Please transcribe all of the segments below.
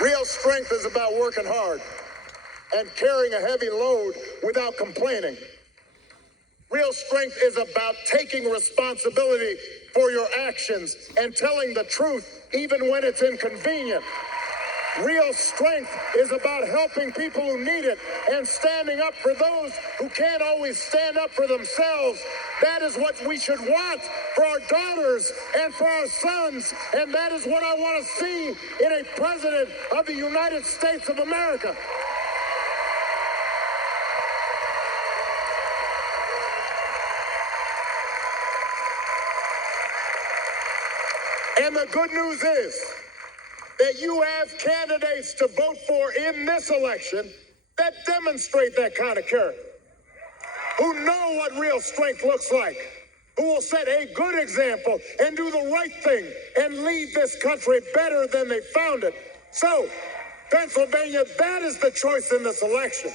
Real strength is about working hard and carrying a heavy load without complaining. Real strength is about taking responsibility for your actions and telling the truth even when it's inconvenient. Real strength is about helping people who need it and standing up for those who can't always stand up for themselves. That is what we should want for our daughters and for our sons, and that is what I want to see in a president of the United States of America. And the good news is that you have candidates to vote for in this election that demonstrate that kind of character, who know what real strength looks like, who will set a good example and do the right thing and lead this country better than they found it. So, Pennsylvania, that is the choice in this election.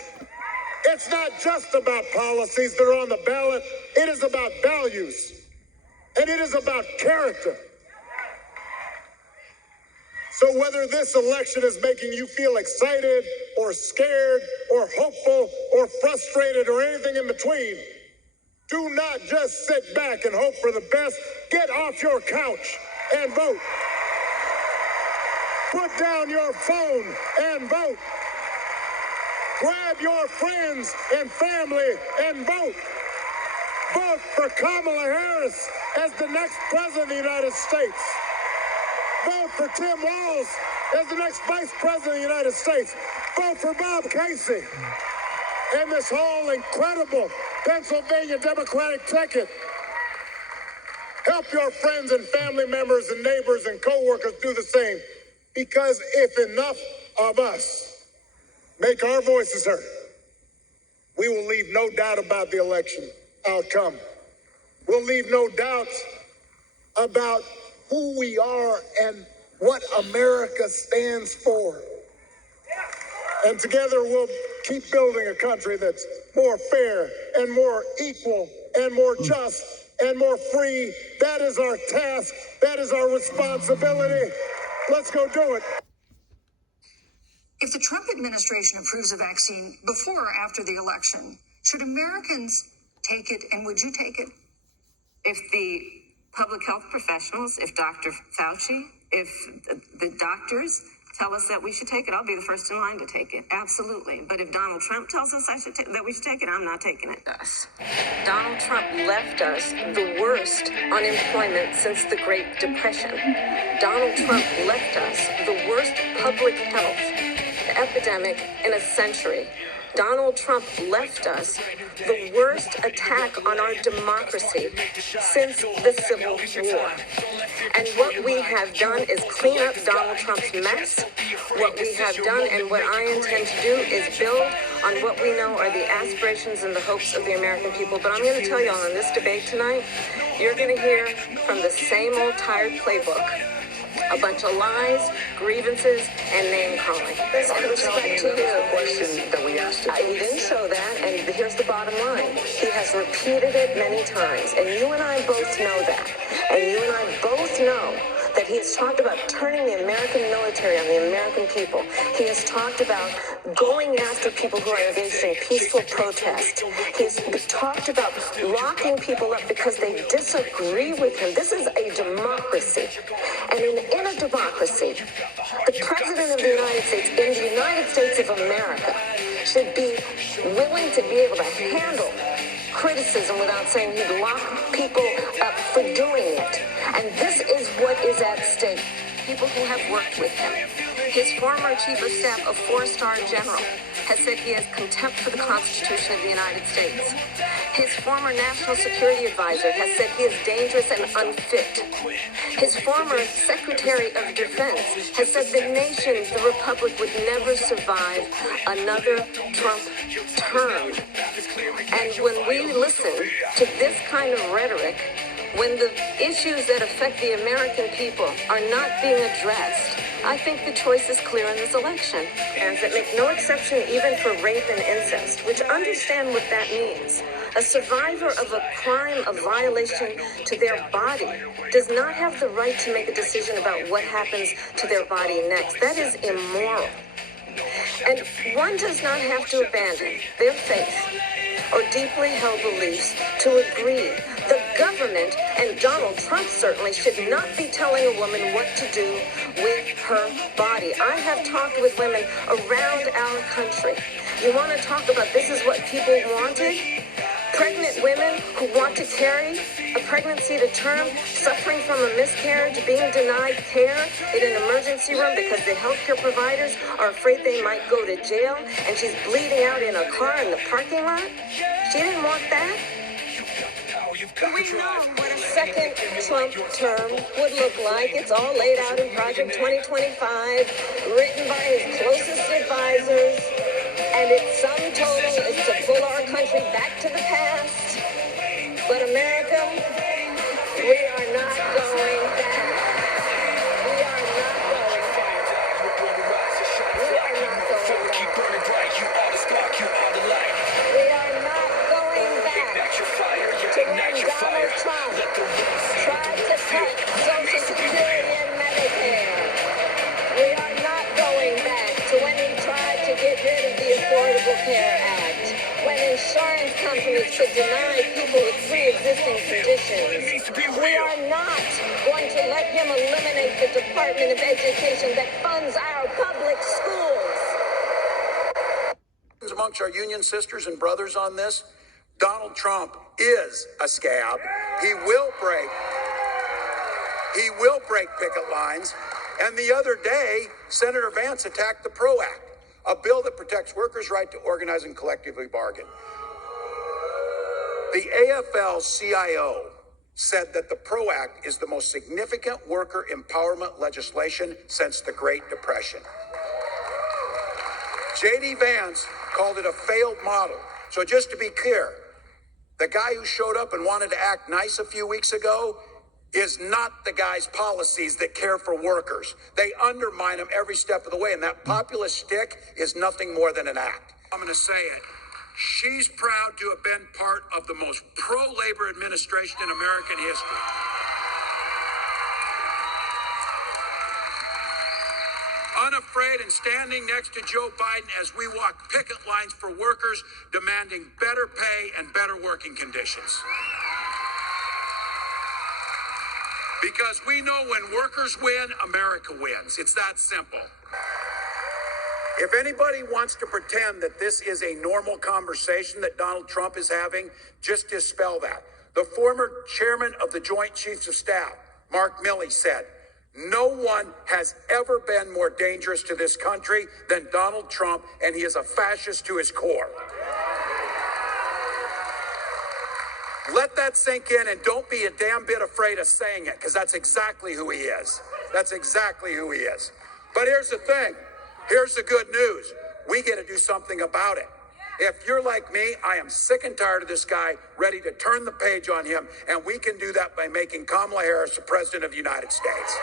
It's not just about policies that are on the ballot. It is about values, and it is about character. So whether this election is making you feel excited or scared or hopeful or frustrated or anything in between, do not just sit back and hope for the best. Get off your couch and vote. Put down your phone and vote. Grab your friends and family and vote. Vote for Kamala Harris as the next president of the United States. Vote for Tim Walz as the next vice president of the United States. Vote for Bob Casey and this whole incredible Pennsylvania Democratic ticket. Help your friends and family members and neighbors and co-workers do the same, because if enough of us make our voices heard, we will leave no doubt about the election outcome. We'll leave no doubt about who we are and what America stands for. And together we'll keep building a country that's more fair and more equal and more just and more free. That is our task. That is our responsibility. Let's go do it. If the Trump administration approves a vaccine before or after the election, should Americans take it, and would you take it? If the public health professionals, if Dr. Fauci, if the doctors tell us that we should take it, I'll be the first in line to take it. Absolutely. But if Donald Trump tells us that we should take it, I'm not taking it. Donald Trump left us the worst unemployment since the Great Depression. Donald Trump left us the worst public health epidemic in a century. Donald Trump left us the worst attack on our democracy since the Civil War. And what we have done is clean up Donald Trump's mess. What we have done and what I intend to do is build on what we know are the aspirations and the hopes of the American people. But I'm going to tell you all, in this debate tonight, you're going to hear from the same old tired playbook. A bunch of lies, grievances, and name-calling. With respect to the question that we asked him. He didn't show that, and here's the bottom line. He has repeated it many times, and you and I both know that. And you and I both know that he has talked about turning the American military on the American people. He has talked about going after people who are engaged in peaceful protest. He's talked about locking people up because they disagree with him. This is a democracy. And in a democracy, the President of the United States, in the United States of America, should be willing to be able to handle criticism without saying he'd lock people up for doing it. And this is what is at stake. People who have worked with him. His former chief of staff, a 4-star general, has said he has contempt for the Constitution of the United States. His former national security advisor has said he is dangerous and unfit. His former secretary of defense has said the nation, the republic, would never survive another Trump term. And when we listen to this kind of rhetoric, when the issues that affect the American people are not being addressed, I think the choice is clear in this election. And that make no exception even for rape and incest, which understand what that means. A survivor of a crime of violation to their body does not have the right to make a decision about what happens to their body next. That is immoral. And one does not have to abandon their faith or deeply held beliefs to agree. The government, and Donald Trump certainly, should not be telling a woman what to do with her body. I have talked with women around our country. You want to talk about this is what people wanted? Pregnant women who want to carry a pregnancy to term, suffering from a miscarriage, being denied care in an emergency room because the healthcare providers are afraid they might go to jail, and she's bleeding out in a car in the parking lot. She didn't want that. We know what a second Trump term would look like. It's all laid out in Project 2025, written by his closest advisors. And its sum total is to pull our country back to the past. But America, we are not going back. We are not going back. We are not going back. We are not going back to when Donald Trump tried to cut Social Security and Medicare. We are not going back to when he tried to get rid of the Affordable Care Act, when insurance companies could deny people with pre-existing conditions. We are not going to let him eliminate the Department of Education that funds our public schools. Amongst our union sisters and brothers on this, Donald Trump is a scab. He will break picket lines. And the other day, Senator Vance attacked the PRO Act, a bill that protects workers' right to organize and collectively bargain. The AFL-CIO said that the PRO Act is the most significant worker empowerment legislation since the Great Depression. J.D. Vance called it a failed model. So just to be clear, the guy who showed up and wanted to act nice a few weeks ago is not the guy's policies that care for workers. They undermine them every step of the way, and that populist stick is nothing more than an act. I'm going to say it. She's proud to have been part of the most pro-labor administration in American history. Unafraid and standing next to Joe Biden as we walk picket lines for workers demanding better pay and better working conditions. Because we know when workers win, America wins. It's that simple. If anybody wants to pretend that this is a normal conversation that Donald Trump is having, just dispel that. The former chairman of the Joint Chiefs of Staff, Mark Milley, said, "No one has ever been more dangerous to this country than Donald Trump, and he is a fascist to his core." Let that sink in, and don't be a damn bit afraid of saying it, because that's exactly who he is. That's exactly who he is. But here's the thing. Here's the good news. We get to do something about it. If you're like me, I am sick and tired of this guy, ready to turn the page on him, and we can do that by making Kamala Harris the President of the United States.